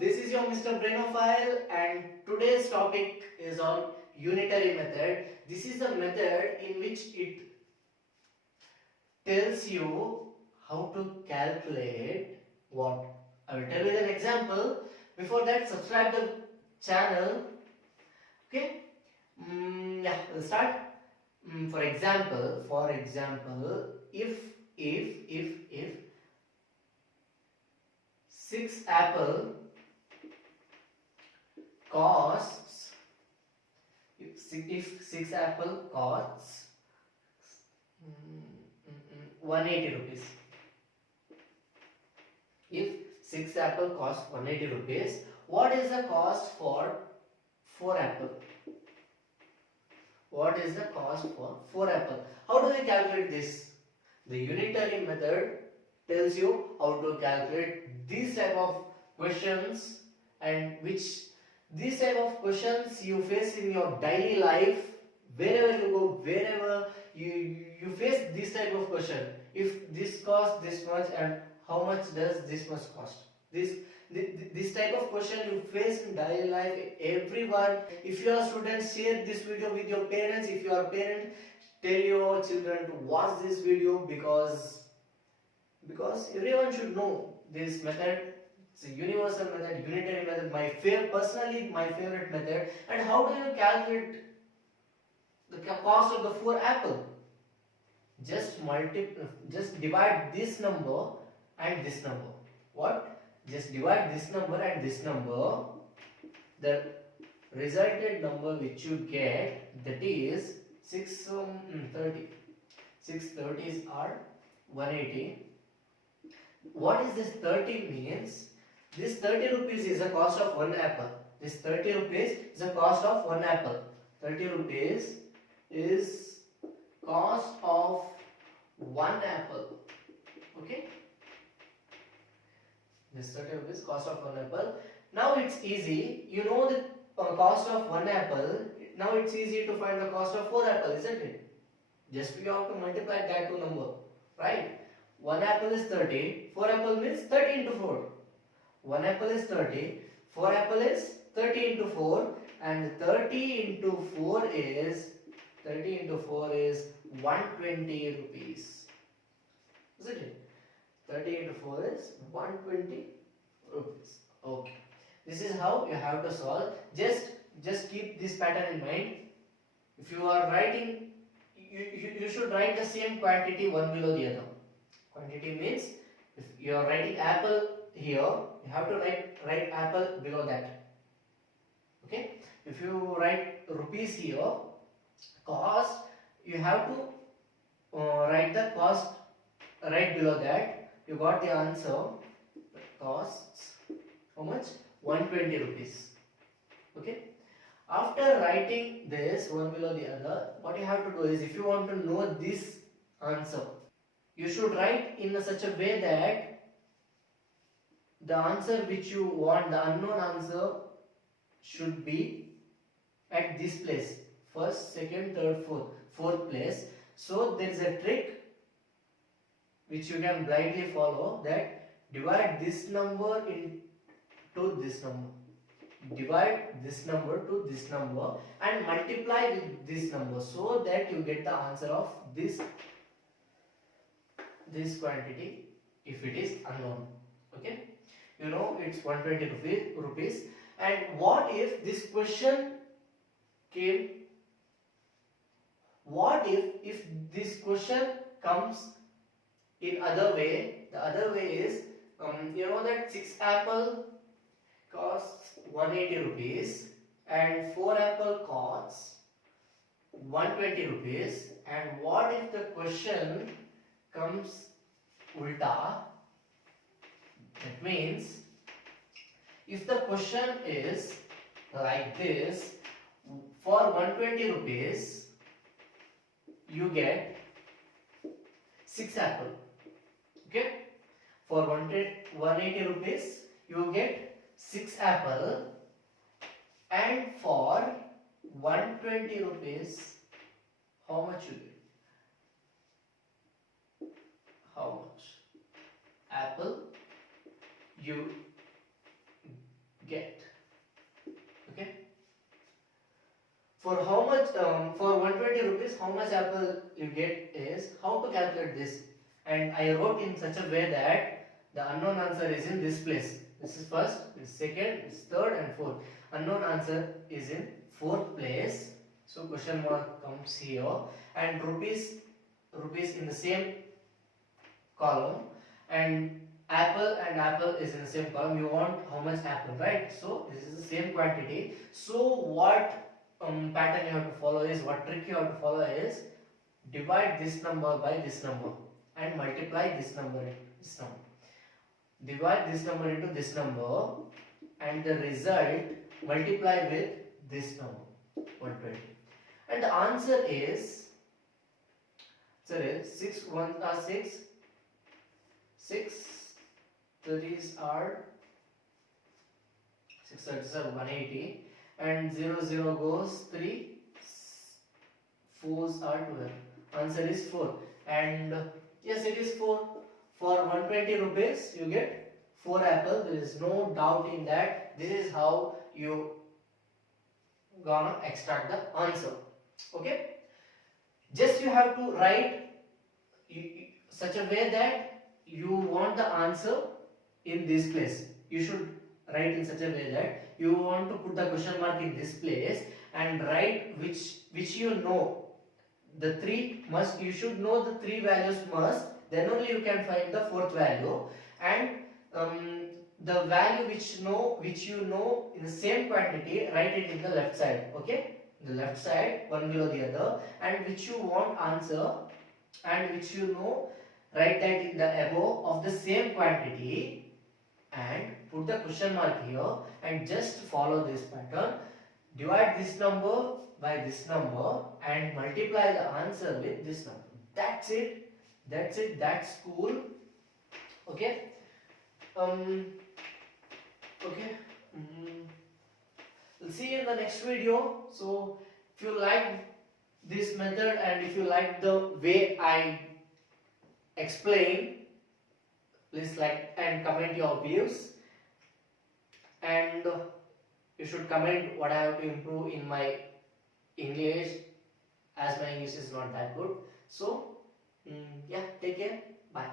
this is your Mr. Brainophile and today's topic is on unitary method. This is a method in which it tells you how to calculate what? I will tell you an example. Before that, subscribe the channel. Okay? Yeah, we'll start. For example, if 6 apple costs if 6 apple costs 180 rupees. If 6 apple costs 180 rupees, what is the cost for 4 apple? What is the cost for 4 apple? How do we calculate this? The unitary method tells you how to calculate these type of questions, and which these type of questions you face in your daily life. Wherever you go, wherever you face this type of question. If this costs this much and how much does this much cost? This type of question you face in daily life. Everyone, if you are a student, share this video with your parents. If you are a parent, tell your children to watch this video because everyone should know this method. It's a universal method, unitary method, personally my favorite method. And how do you calculate the cost of the 4 apple? Just divide this number and this number. What? Just divide this number and this number. The resulted number which you get, that is 630. 630s are 180. What is this 30 means? This 30 rupees is the cost of 1 apple. This 30 rupees is the cost of 1 apple. 30 rupees is cost of 1 apple. Okay? This 30 rupees cost of 1 apple. Now it's easy. You know the cost of 1 apple. Now it's easy to find the cost of 4 apple, isn't it? Just we have to multiply that two number, right? 1 apple is 30. 4 apple means 30 into 4. 1 apple is 30. 4 apple is 30 into 4. And 30 into 4 is 120 rupees. Isn't it? 30 into 4 is 120 rupees. Okay. This is how you have to solve. Just keep this pattern in mind. If you are writing, you should write the same quantity one below the other. Quantity means if you are writing apple here, you have to write apple below that. Okay? If you write rupees here, cost, you have to write the cost right below that. You got the answer. Costs how much? 120 rupees. Okay? After writing this one below the other, what you have to do is, if you want to know this answer, you should write in such a way that the answer which you want, the unknown answer, should be at this place. First, second, third, fourth place. So there is a trick which you can blindly follow, that divide this number into this number. Divide this number to this number and multiply with this number, so that you get the answer of this quantity if it is unknown. Okay? You know it's 120 rupees. And what if this question came? What if this question comes in other way? The other way is, you know that 6 apple costs 180 rupees and 4 apple costs 120 rupees. And what if the question comes ulta? That means, if the question is like this, for 120 rupees you get 6 apple. Okay? For 180 rupees you get 6 apple, and for 120 rupees how much you get? How much? Apple you get. Okay. For how much, for 120 rupees, how much apple you get is how to calculate this. And I wrote in such a way that the unknown answer is in this place. This is first, this is second, this is third and fourth. Unknown answer is in fourth place. So question mark comes here, and rupees in the same column, and apple is in the same column. You want how much apple, right? So this is the same quantity. So what pattern you have to follow is, what trick you have to follow is, divide this number by this number and multiply this number into this number. Divide this number into this number and the result multiply with this number, 120. And the answer is 6 1s are 6, 6 30s are 6 30s are 180, and 0 0 goes 3, 4s are 12. Answer is 4. And yes, it is 4. For 120 rupees you get 4 apples. There is no doubt in that. This is how you gonna extract the answer. Okay, just you have to write such a way that you want the answer in this place. You should write in such a way that you want to put the question mark in this place and write which you know. The three must, you should know the three values must, then only you can find the fourth value. And the value which you know in the same quantity, write it in the left side. Okay, the left side, one below the other, and which you want answer and which you know, write that in the above of the same quantity and put the question mark here and just follow this pattern. Divide this number by this number and multiply the answer with this number. That's it. That's cool. Okay. Okay. We'll see you in the next video. So if you like this method and if you like the way I explain, please like and comment your views, and you should comment what I have to improve in my English, as my English is not that good. So yeah, take care, bye.